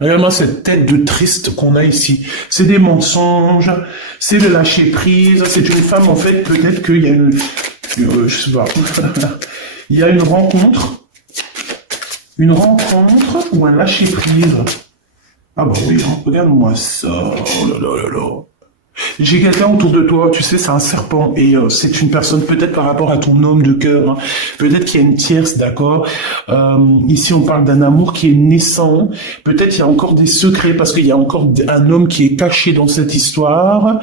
Regarde-moi cette tête de triste qu'on a ici. C'est des mensonges, c'est de lâcher prise. C'est une femme, en fait, peut-être qu'il y a une... je sais pas. Il y a une rencontre ou un lâcher prise. Ah bah oui, hein, regarde-moi ça. Oh là là là là. J'ai quelqu'un autour de toi, tu sais, c'est un serpent, et c'est une personne, peut-être par rapport à ton homme de cœur, hein, peut-être qu'il y a une tierce, d'accord. Ici, on parle d'un amour qui est naissant, peut-être il y a encore des secrets, parce qu'il y a encore un homme qui est caché dans cette histoire.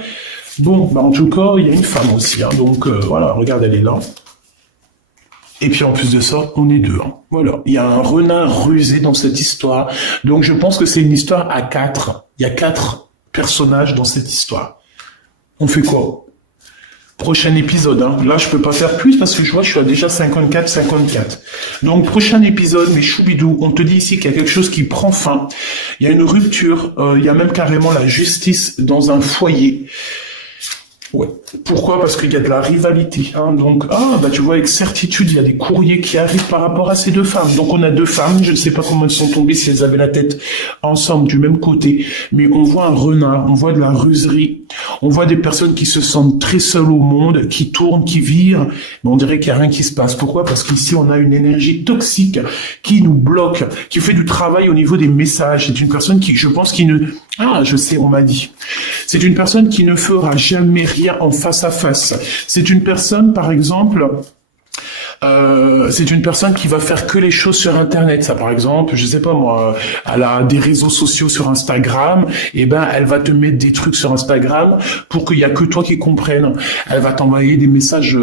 Bon, bah en tout cas, il y a une femme aussi, hein, donc voilà, regarde, elle est là. Et puis en plus de ça, on est deux. Hein. Voilà, il y a un renard rusé dans cette histoire, donc je pense que c'est une histoire à 4. Il y a 4 personnages dans cette histoire. On fait quoi? Prochain épisode, hein. Là je peux pas faire plus parce que je vois que je suis à déjà 54. Donc prochain épisode, mais choubidou, on te dit ici qu'il y a quelque chose qui prend fin, il y a une rupture, il y a même carrément la justice dans un foyer. Ouais. Pourquoi? Parce qu'il y a de la rivalité. Hein. Donc, bah tu vois, avec certitude, il y a des courriers qui arrivent par rapport à ces 2 femmes. Donc on a 2 femmes, je ne sais pas comment elles sont tombées, si elles avaient la tête ensemble du même côté, mais on voit un renard, on voit de la ruserie, on voit des personnes qui se sentent très seules au monde, qui tournent, qui virent, mais on dirait qu'il n'y a rien qui se passe. Pourquoi? Parce qu'ici on a une énergie toxique qui nous bloque, qui fait du travail au niveau des messages. C'est une personne qui, je pense, qui ne... Ah, je sais, on m'a dit. C'est une personne qui ne fera jamais rien en face à face. C'est une personne, par exemple, c'est une personne qui va faire que les choses sur Internet. Ça, par exemple, je sais pas moi, elle a des réseaux sociaux sur Instagram, et ben elle va te mettre des trucs sur Instagram pour qu'il y a que toi qui comprennes. Elle va t'envoyer des messages,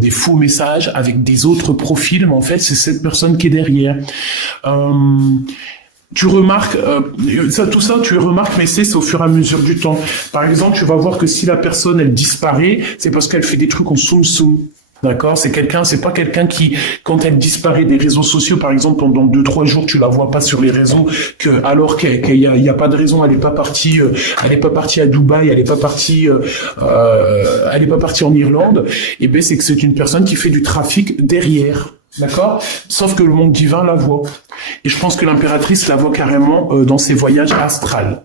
des faux messages avec des autres profils, mais en fait c'est cette personne qui est derrière. Tu remarques, tout ça, tu remarques, mais c'est au fur et à mesure du temps. Par exemple, tu vas voir que si la personne, elle disparaît, c'est parce qu'elle fait des trucs en soum-soum. D'accord? C'est pas quelqu'un qui, quand elle disparaît des réseaux sociaux, par exemple, pendant 2-3 jours, tu la vois pas sur les réseaux, alors qu'il y a pas de raison, elle est pas partie à Dubaï, elle est pas partie en Irlande, et ben, c'est que c'est une personne qui fait du trafic derrière. D'accord? Sauf que le monde divin la voit. Et je pense que l'impératrice la voit carrément dans ses voyages astrales.